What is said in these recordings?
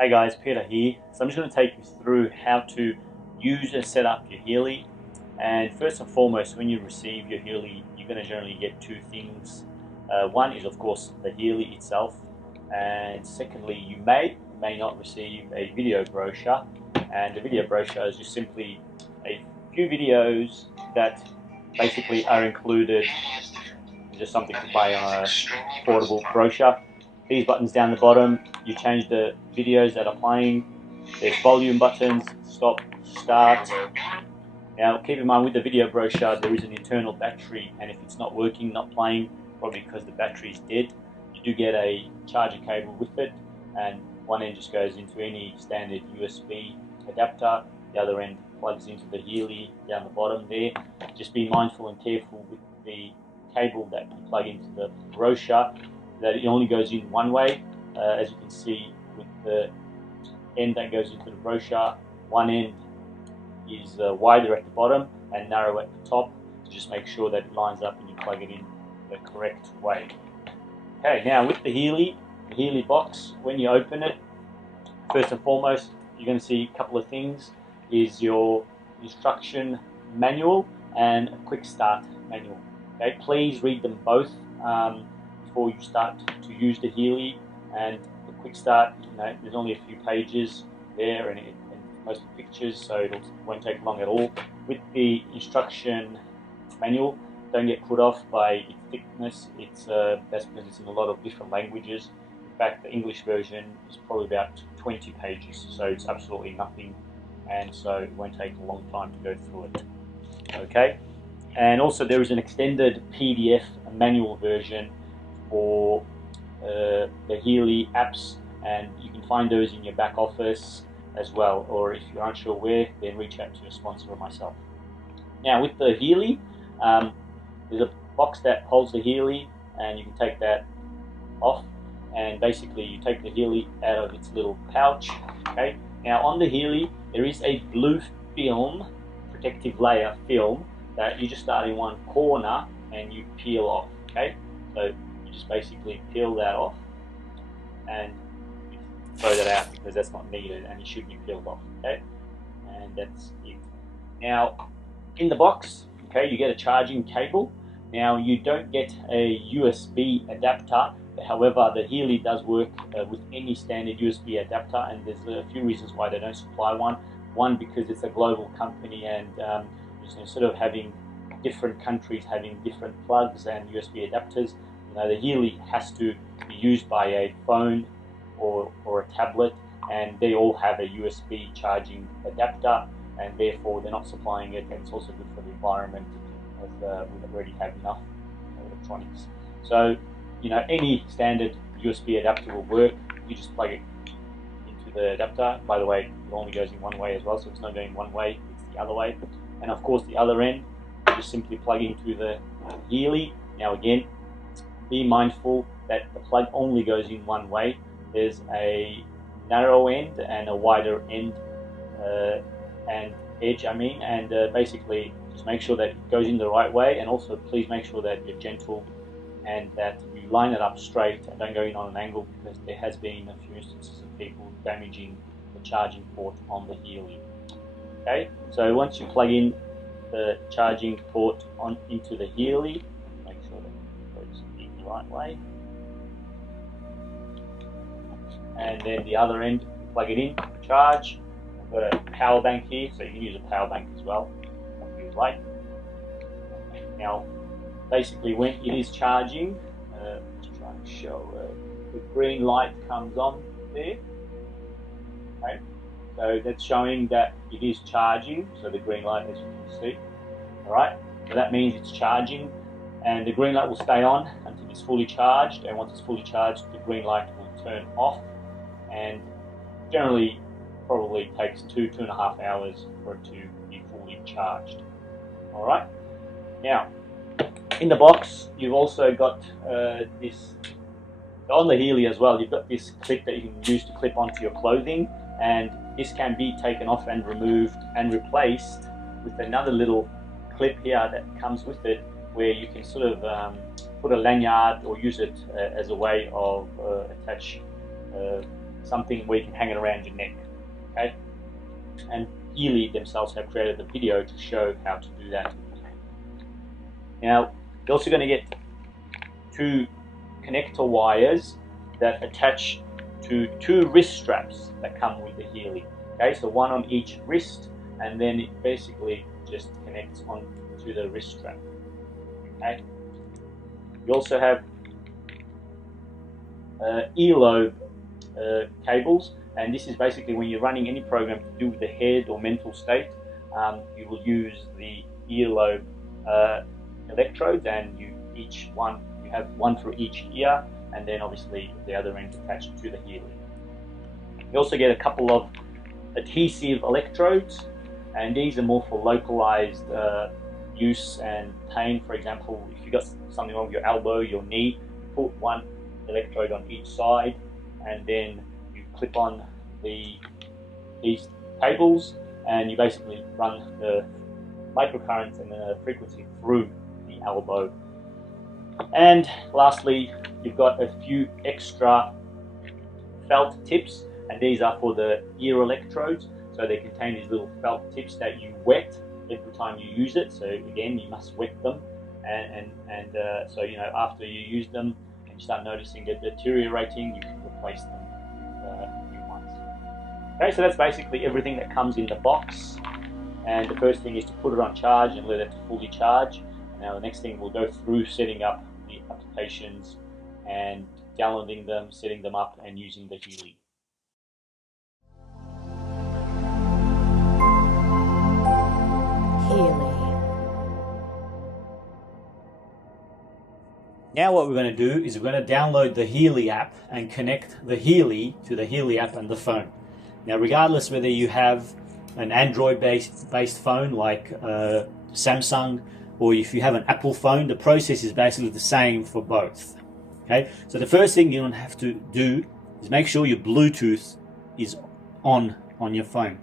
Hey guys, Peter here. So I'm just going to take you through how to use and set up your Healy. And first and foremost, when you receive your Healy, you're going to generally get two things. One is of course the Healy itself, and secondly, you may not receive a video brochure. And the video brochure is just simply a few videos that basically are included, just something to buy on a portable brochure. These buttons down the bottom, you change the videos that are playing. There's volume buttons, stop, start. Now keep in mind with the video brochure there is an internal battery, and if it's not working, not playing, probably because the battery is dead, you do get a charger cable with it, and one end just goes into any standard USB adapter, the other end plugs into the Healy down the bottom there. Just be mindful and careful with the cable that you plug into the brochure, that it only goes in one way. As you can see with the end that goes into the brochure, one end is wider at the bottom and narrow at the top. So just make sure that it lines up and you plug it in the correct way. Okay, now with the Healy box, when you open it, first and foremost you're going to see a couple of things. Is your instruction manual and a quick start manual. Okay, please read them both before you start to use the Healy. And the quick start, there's only a few pages there, and most of the pictures, so it won't take long at all. With the instruction manual, don't get put off by its thickness. That's because it's in a lot of different languages. In fact, the English version is probably about 20 pages, so it's absolutely nothing, and so it won't take a long time to go through it. Okay, and also there is an extended PDF manual version for the Healy apps, and you can find those in your back office as well, or if you're unsure where, then reach out to your sponsor or myself. Now with the Healy, there's a box that holds the Healy, and you can take that off, and basically you take the Healy out of its little pouch. Okay, now on the Healy there is a blue film, protective layer film, that you just start in one corner and you peel off. Okay, so you just basically peel that off and throw that out because that's not needed and it should be peeled off. Okay, and that's it. Now in the box, okay, you get a charging cable. Now you don't get a USB adapter, however the Healy does work with any standard USB adapter, and there's a few reasons why they don't supply one. One, because it's a global company, and instead of having different countries having different plugs and USB adapters, the Healy has to be used by a phone or a tablet, and they all have a USB charging adapter, and therefore they're not supplying it, and it's also good for the environment, as we already have enough electronics. So any standard USB adapter will work. You just plug it into the adapter. By the way, it only goes in one way as well, so it's not going one way, it's the other way. And of course the other end, you just simply plug into the Healy. Now again, be mindful that the plug only goes in one way. There's a narrow end and a wider end and edge, and basically just make sure that it goes in the right way, and also please make sure that you're gentle and that you line it up straight and don't go in on an angle, because there has been a few instances of people damaging the charging port on the Healy. Okay, so once you plug in the charging port into the Healy, make sure that it goes in the right way, and then the other end, plug it in, charge. I've got a power bank here, so you can use a power bank as well if you like. Now basically when it is charging, just trying to show, the green light comes on there. Okay, so that's showing that it is charging, so the green light, as you can see. Alright, so that means it's charging, and the green light will stay on until it's fully charged, and once it's fully charged the green light will turn off, and generally probably takes 2.5 hours for it to be fully charged. Alright, now in the box you've also got this, on the Healy as well, you've got this clip that you can use to clip onto your clothing, and this can be taken off and removed and replaced with another little clip here that comes with it, where you can sort of put a lanyard or use it as a way of attach something where you can hang it around your neck. Okay, and Healy themselves have created the video to show how to do that. Now you're also going to get 2 connector wires that attach to 2 wrist straps that come with the Healy. Okay, so one on each wrist, and then it basically just connects on to the wrist strap. Okay, you also have earlobe cables, and this is basically when you're running any program to do with the head or mental state. You will use the earlobe electrodes, and you have one for each ear, and then obviously the other end attached to the Healy. You also get a couple of adhesive electrodes, and these are more for localized use and pain. For example, if you've got something wrong with your elbow, your knee, put one electrode on each side, and then you clip on these cables, and you basically run the microcurrents and the frequency through the elbow. And lastly, you've got a few extra felt tips, and these are for the ear electrodes. So they contain these little felt tips that you wet every time you use it. So again, you must wet them, and so after you use them and you start noticing it deteriorating, you can replace them with new ones. Okay, so that's basically everything that comes in the box. And the first thing is to put it on charge and let it fully charge. Now the next thing, we'll go through setting up the applications and downloading them, setting them up, and using the Healy. Now what we're going to do is we're going to download the Healy app and connect the Healy to the Healy app and the phone. Now regardless whether you have an Android based phone like Samsung, or if you have an Apple phone, the process is basically the same for both. Okay, so the first thing you have to do is make sure your Bluetooth is on your phone.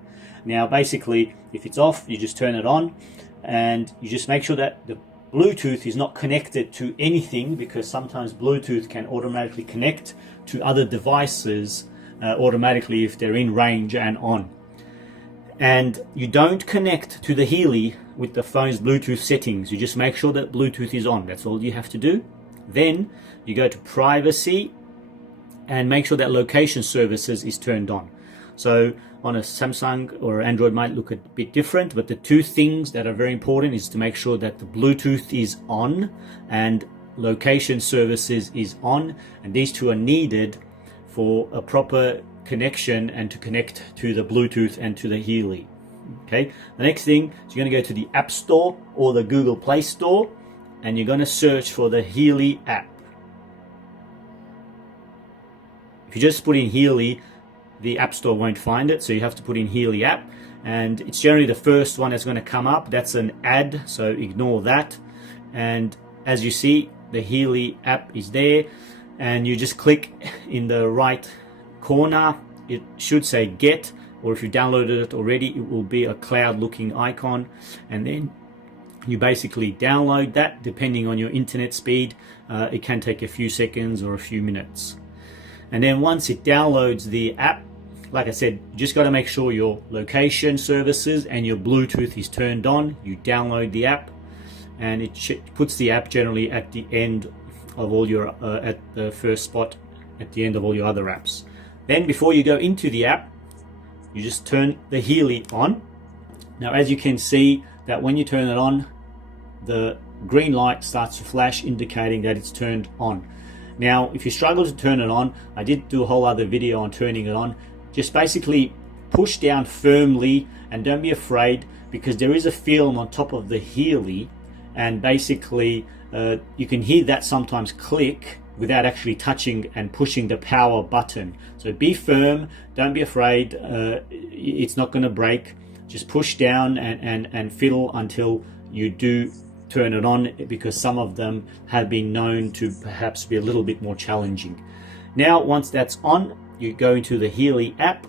Now basically, if it's off, you just turn it on, and you just make sure that the Bluetooth is not connected to anything, because sometimes Bluetooth can automatically connect to other devices automatically if they're in range and on. And you don't connect to the Healy with the phone's Bluetooth settings. You just make sure that Bluetooth is on. That's all you have to do. Then you go to privacy and make sure that location services is turned on. So on a Samsung or Android might look a bit different, but the 2 things that are very important is to make sure that the Bluetooth is on and location services is on, and these 2 are needed for a proper connection and to connect to the Bluetooth and to the Healy. Okay, the next thing is you're going to go to the App Store or the Google Play Store, and you're going to search for the Healy app. If you just put in Healy, the App Store won't find it, so you have to put in Healy app, and it's generally the first one that's going to come up. That's an ad, so ignore that. And as you see, the Healy app is there, and you just click in the right corner. It should say get, or if you downloaded it already, it will be a cloud looking icon, and then you basically download that. Depending on your internet speed, it can take a few seconds or a few minutes. And then once it downloads the app, like I said, you just got to make sure your location services and your Bluetooth is turned on. You download the app, and it puts the app generally at the end of all your at the first spot at the end of all your other apps. Then before you go into the app, you just turn the Healy on. Now as you can see that when you turn it on, the green light starts to flash indicating that it's turned on. Now if you struggle to turn it on, I did do a whole other video on turning it on. Just basically push down firmly and don't be afraid, because there is a film on top of the Healy, and basically you can hear that sometimes click without actually touching and pushing the power button. So be firm, don't be afraid, it's not going to break. Just push down and fiddle until you do turn it on, because some of them have been known to perhaps be a little bit more challenging. Now once that's on, you go into the Healy app,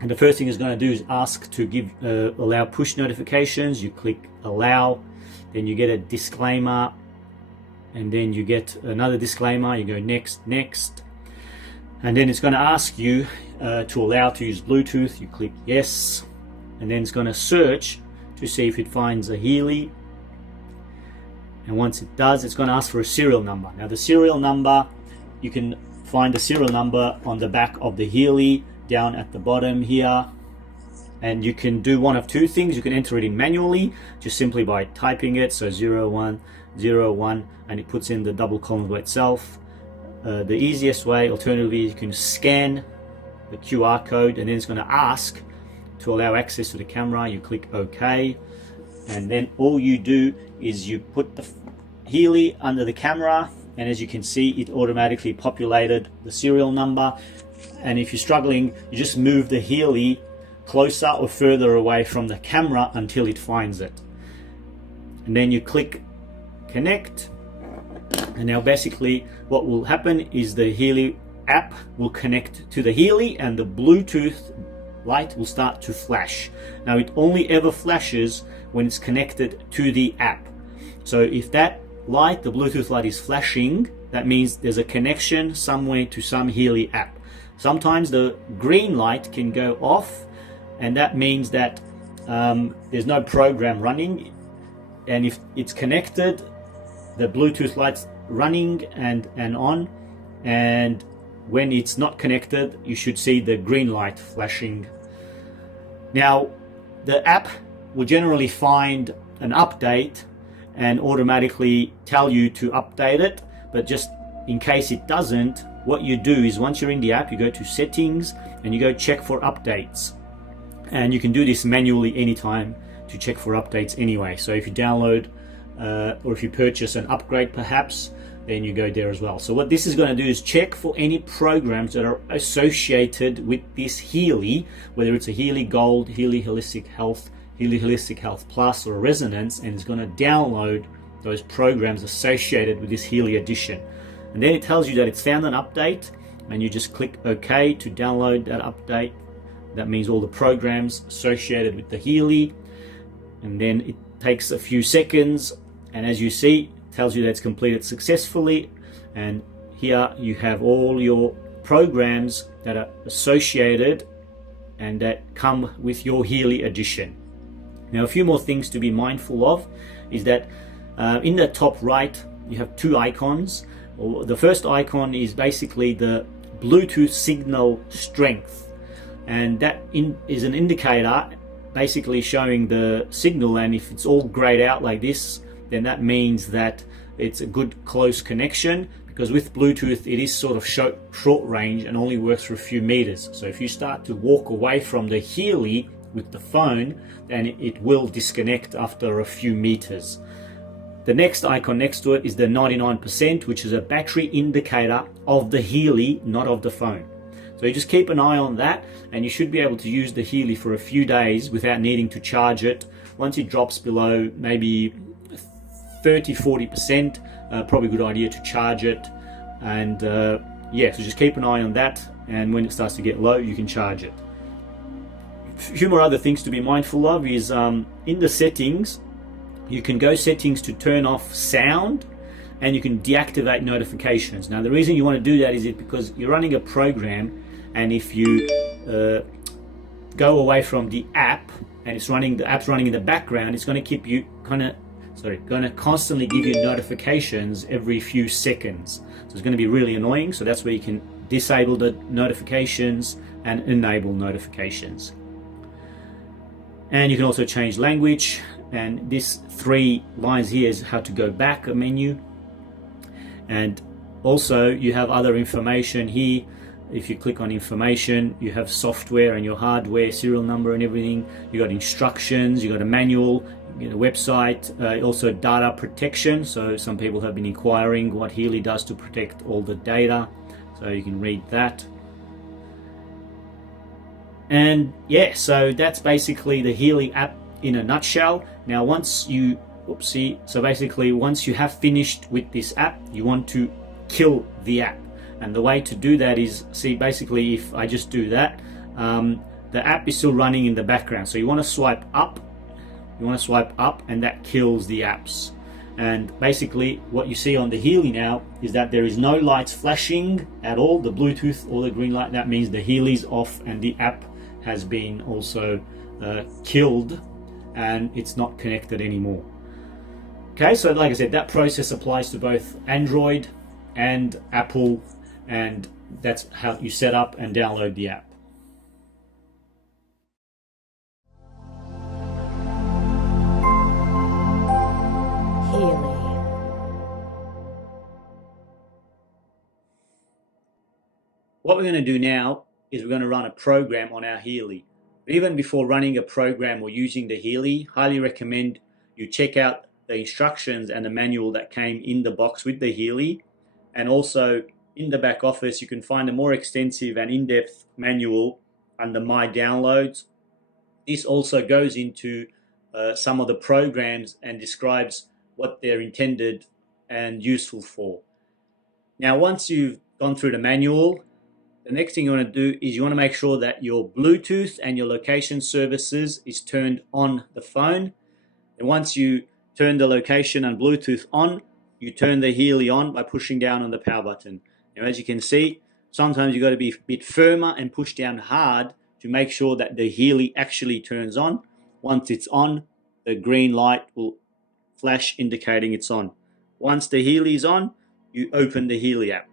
and the first thing it's going to do is ask to allow push notifications. You click allow, then you get a disclaimer, and then you get another disclaimer. You go next, next, And then it's going to ask you to allow to use Bluetooth. You click yes, and then it's going to search to see if it finds a Healy. And once it does, it's going to ask for a serial number. Now the serial number, you can find the serial number on the back of the Healy down at the bottom here. And you can do one of two things. You can enter it in manually, just simply by typing it, so 0101, and it puts in the double colon by itself. The easiest way, alternatively, you can scan the QR code, and then it's going to ask to allow access to the camera. You click OK, and then all you do is you put the Healy under the camera, and as you can see, it automatically populated the serial number. And if you're struggling, you just move the Healy closer or further away from the camera until it finds it, and then you click connect. And now basically what will happen is the Healy app will connect to the Healy, and the Bluetooth light will start to flash. Now it only ever flashes when it's connected to the app. So if that light, the Bluetooth light, is flashing, that means there's a connection somewhere to some Healy app. Sometimes the green light can go off, and that means that there's no program running. And if it's connected, the Bluetooth light's running and on, and when it's not connected, you should see the green light flashing. Now the app will generally find an update and automatically tell you to update it, but just in case it doesn't, what you do is once you're in the app, you go to settings and you go check for updates. And you can do this manually anytime to check for updates anyway. So if you download or if you purchase an upgrade perhaps, then you go there as well. So what this is going to do is check for any programs that are associated with this Healy, whether it's a Healy Gold, Healy Holistic Health, Healy Holistic Health Plus, or Resonance, and it's going to download those programs associated with this Healy edition. And then it tells you that it's found an update, and you just click OK to download that update. That means all the programs associated with the Healy, and then it takes a few seconds, and as you see, it tells you that it's completed successfully. And here you have all your programs that are associated and that come with your Healy edition. Now a few more things to be mindful of is that in the top right you have two icons. The first icon is basically the Bluetooth signal strength, and that is an indicator basically showing the signal, and if it's all grayed out like this, then that means that it's a good close connection, because with Bluetooth it is sort of short range and only works for a few meters. So if you start to walk away from the Healy with the phone, then it will disconnect after a few meters. The next icon next to it is the 99%, which is a battery indicator of the Healy, not of the phone. So you just keep an eye on that, and you should be able to use the Healy for a few days without needing to charge it. Once it drops below maybe 30-40%, probably a good idea to charge it. And yeah, so just keep an eye on that, and when it starts to get low, you can charge it. A few more other things to be mindful of is in the settings, you can go settings to turn off sound, and you can deactivate notifications. Now the reason you want to do that is because you're running a program, and if you go away from the app and the app's running in the background, it's going to keep you going to constantly give you notifications every few seconds. So it's going to be really annoying. So that's where you can disable the notifications and enable notifications. And you can also change language, and this 3 lines here is how to go back a menu. And also you have other information here. If you click on information, you have software and your hardware, serial number and everything. You got instructions, you got a manual, you get a website, also data protection. So some people have been inquiring what Healy does to protect all the data. So you can read that. And yeah, so that's basically the Healy app in a nutshell. Now once you once you have finished with this app, you want to kill the app. And the way to do that is, basically if I just do that, the app is still running in the background. So you want to swipe up, and that kills the apps. And basically what you see on the Healy now is that there is no lights flashing at all, the Bluetooth or the green light. That means the Healy's off and the app has been also killed and it's not connected anymore. Okay, so like I said, that process applies to both Android and Apple, and that's how you set up and download the app. Healy. What we're going to do now is we're going to run a program on our Healy. But even before running a program or using the Healy, highly recommend you check out the instructions and the manual that came in the box with the Healy. And also in the back office, you can find a more extensive and in-depth manual under My Downloads. This also goes into some of the programs and describes what they're intended and useful for. Now, once you've gone through the manual, the next thing you want to do is you want to make sure that your Bluetooth and your location services is turned on the phone. And once you turn the location and Bluetooth on, you turn the Healy on by pushing down on the power button. Now, as you can see, sometimes you've got to be a bit firmer and push down hard to make sure that the Healy actually turns on. Once it's on, the green light will flash indicating it's on. Once the Healy is on, you open the Healy app.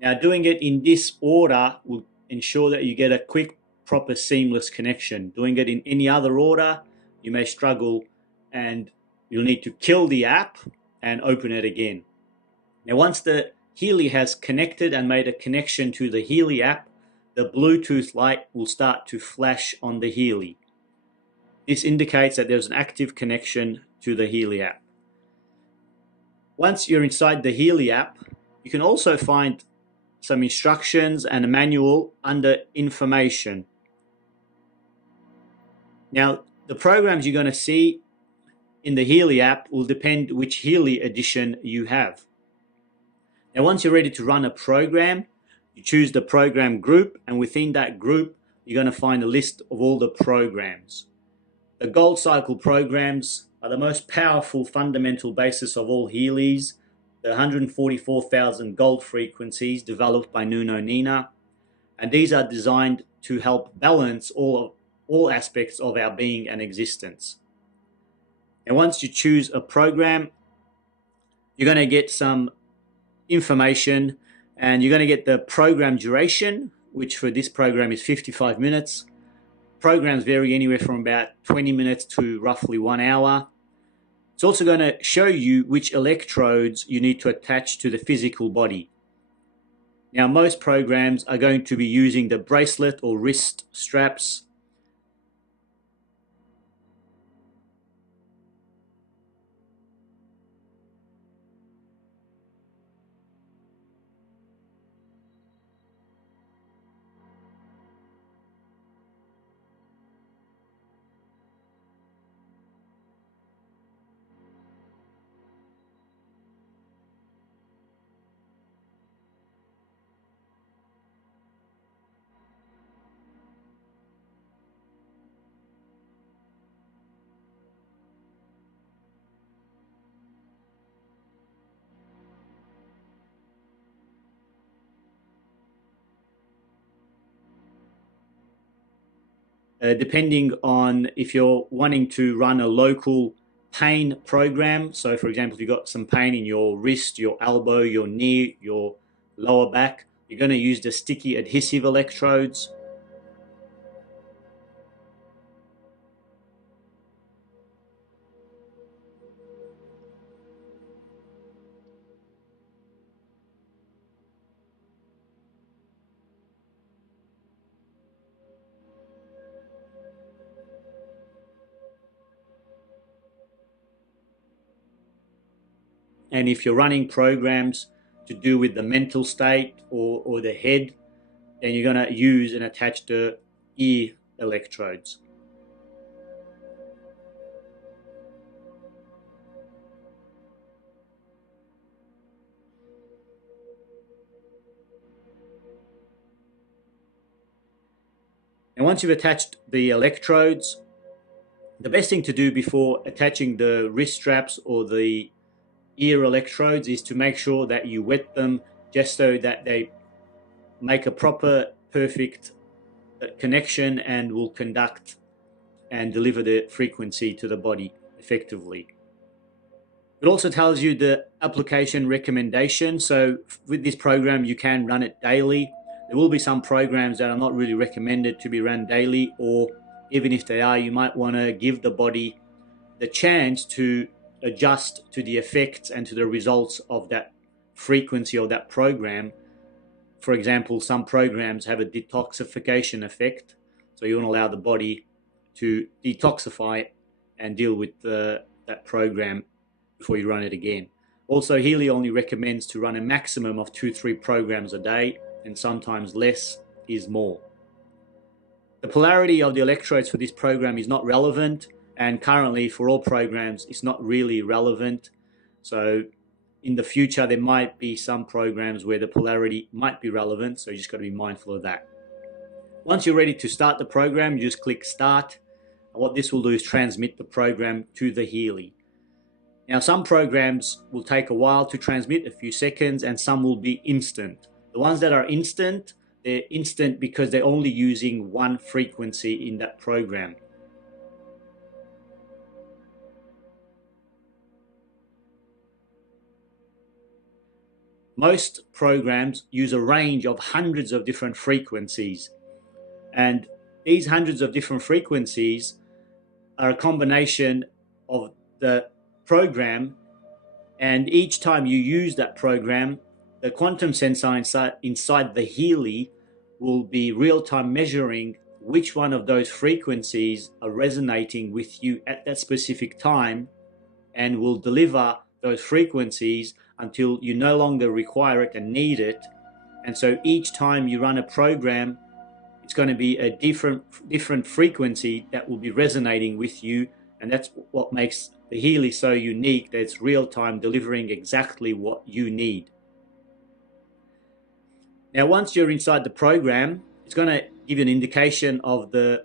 Now, doing it in this order will ensure that you get a quick, proper, seamless connection. Doing it in any other order, you may struggle and you'll need to kill the app and open it again. Now, once the Healy has connected and made a connection to the Healy app, the Bluetooth light will start to flash on the Healy. This indicates that there's an active connection to the Healy app. Once you're inside the Healy app, you can also find some instructions and a manual under information. Now, the programs you're going to see in the Healy app will depend which Healy edition you have. Now, once you're ready to run a program, you choose the program group, and within that group, you're going to find a list of all the programs. The Gold Cycle programs are the most powerful fundamental basis of all Healys, the 144,000 gold frequencies developed by Nuno Nina, and these are designed to help balance all aspects of our being and existence. And once you choose a program, you're going to get some information, and you're going to get the program duration, which for this program is 55 minutes. Programs vary anywhere from about 20 minutes to roughly 1 hour. It's also going to show you which electrodes you need to attach to the physical body. Now, most programs are going to be using the bracelet or wrist straps. Depending on if you're wanting to run a local pain program. So for example, if you've got some pain in your wrist, your elbow, your knee, your lower back, you're going to use the sticky adhesive electrodes. And if you're running programs to do with the mental state or the head, then you're going to use and attach the ear electrodes. And once you've attached the electrodes, the best thing to do before attaching the wrist straps or the ear electrodes is to make sure that you wet them just so that they make a proper, perfect connection and will conduct and deliver the frequency to the body effectively. It also tells you the application recommendation. So with this program, you can run it daily. There will be some programs that are not really recommended to be run daily, or even if they are, you might want to give the body the chance to adjust to the effects and to the results of that frequency of that program. For example, some programs have a detoxification effect. So you want to allow the body to detoxify and deal with that program before you run it again. Also, Healy only recommends to run a maximum of 2-3 programs a day, and sometimes less is more. The polarity of the electrodes for this program is not relevant, and currently for all programs it's not really relevant. So in the future there might be some programs where the polarity might be relevant, so you just got to be mindful of that. Once you're ready to start the program, you just click start, and what this will do is transmit the program to the Healy. Now, some programs will take a while to transmit, a few seconds, and some will be instant. The ones that are instant, they're instant because they're only using one frequency in that program. Most programs use a range of hundreds of different frequencies, and these hundreds of different frequencies are a combination of the program, and each time you use that program, the quantum sensor inside the Healy will be real-time measuring which one of those frequencies are resonating with you at that specific time, and will deliver those frequencies until you no longer require it and need it. And so each time you run a program, it's going to be a different frequency that will be resonating with you, and that's what makes the Healy so unique, that it's real-time delivering exactly what you need. Now, once you're inside the program, it's going to give you an indication of the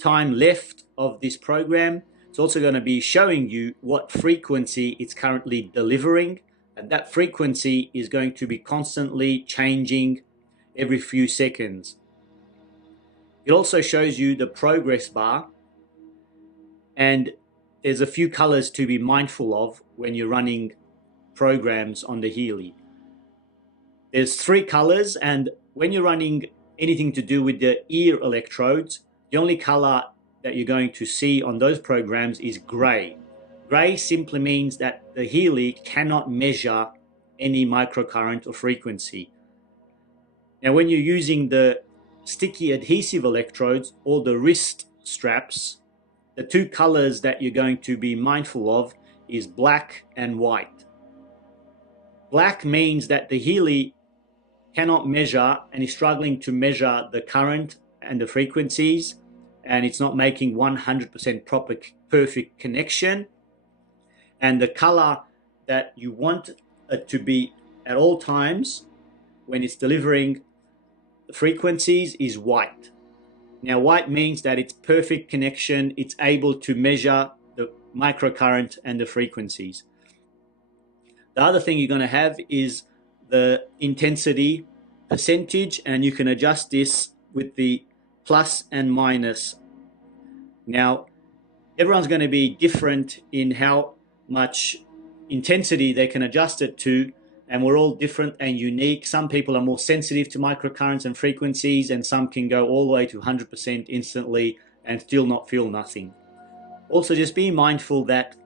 time left of this program. It's also going to be showing you what frequency it's currently delivering, and that frequency is going to be constantly changing every few seconds. It also shows you the progress bar, and there's a few colors to be mindful of when you're running programs on the Healy. There's 3 colors, and when you're running anything to do with the ear electrodes, the only color that you're going to see on those programs is gray. Gray simply means that the Healy cannot measure any microcurrent or frequency. Now, when you're using the sticky adhesive electrodes or the wrist straps, the 2 colors that you're going to be mindful of is black and white. Black means that the Healy cannot measure and is struggling to measure the current and the frequencies, and it's not making 100% proper, perfect connection. And the color that you want it to be at all times when it's delivering the frequencies is white. Now, white means that it's perfect connection. It's able to measure the microcurrent and the frequencies. The other thing you're going to have is the intensity percentage, and you can adjust this with the plus and minus. Now, everyone's going to be different in how much intensity they can adjust it to, and we're all different and unique. Some people are more sensitive to microcurrents and frequencies, and some can go all the way to 100% instantly and still not feel nothing. Also, just be mindful that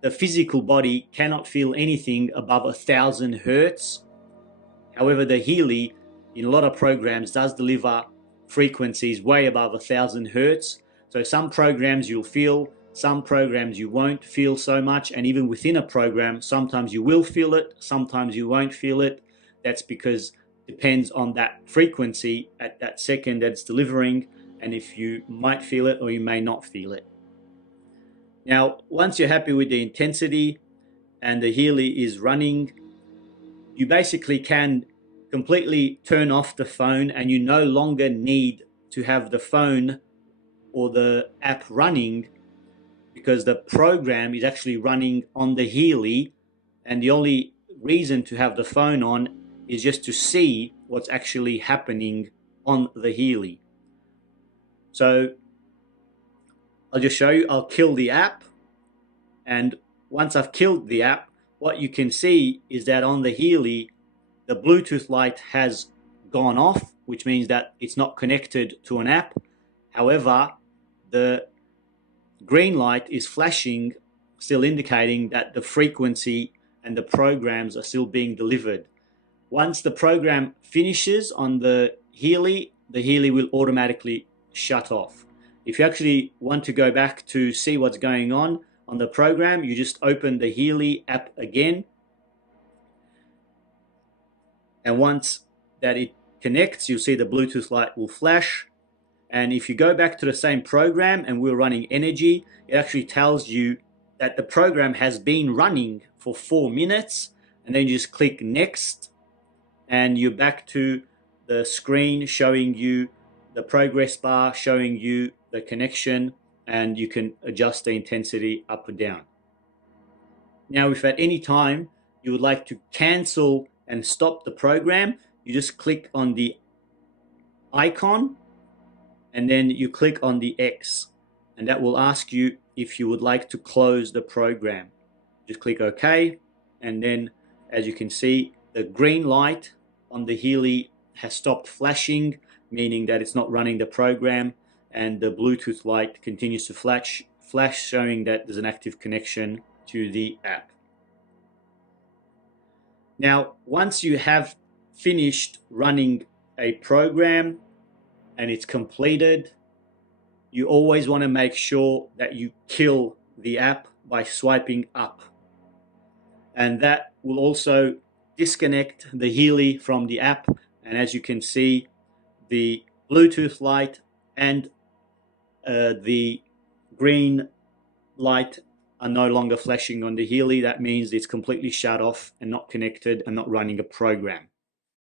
the physical body cannot feel anything above 1,000 hertz. However, the Healy, in a lot of programs, does deliver frequencies way above 1,000 hertz. So some programs you'll feel, some programs you won't feel so much, and even within a program, sometimes you will feel it, sometimes you won't feel it. That's because it depends on that frequency at that second that's delivering, and if you might feel it or you may not feel it. Now, once you're happy with the intensity and the Healy is running, you basically can completely turn off the phone, and you no longer need to have the phone or the app running, because the program is actually running on the Healy and the only reason to have the phone on is just to see what's actually happening on the Healy. So I'll just show you. I'll kill the app, and once I've killed the app, what you can see is that on the Healy, the Bluetooth light has gone off, which means that it's not connected to an app. However, the green light is flashing, still indicating that the frequency and the programs are still being delivered. Once the program finishes on the Healy will automatically shut off. If you actually want to go back to see what's going on the program, you just open the Healy app again. And once that it connects, you'll see the Bluetooth light will flash. And if you go back to the same program and we're running energy, it actually tells you that the program has been running for 4 minutes. And then you just click next, and you're back to the screen showing you the progress bar, showing you the connection, and you can adjust the intensity up or down. Now, if at any time you would like to cancel and stop the program, you just click on the icon and then you click on the X, and that will ask you if you would like to close the program. Just click OK, and then as you can see, the green light on the Healy has stopped flashing, meaning that it's not running the program, and the Bluetooth light continues to flash, showing that there's an active connection to the app. Now, once you have finished running a program and it's completed, you always want to make sure that you kill the app by swiping up. And that will also disconnect the Healy from the app. And as you can see, the Bluetooth light and the green light are no longer flashing on the Healy. That means it's completely shut off and not connected and not running a program.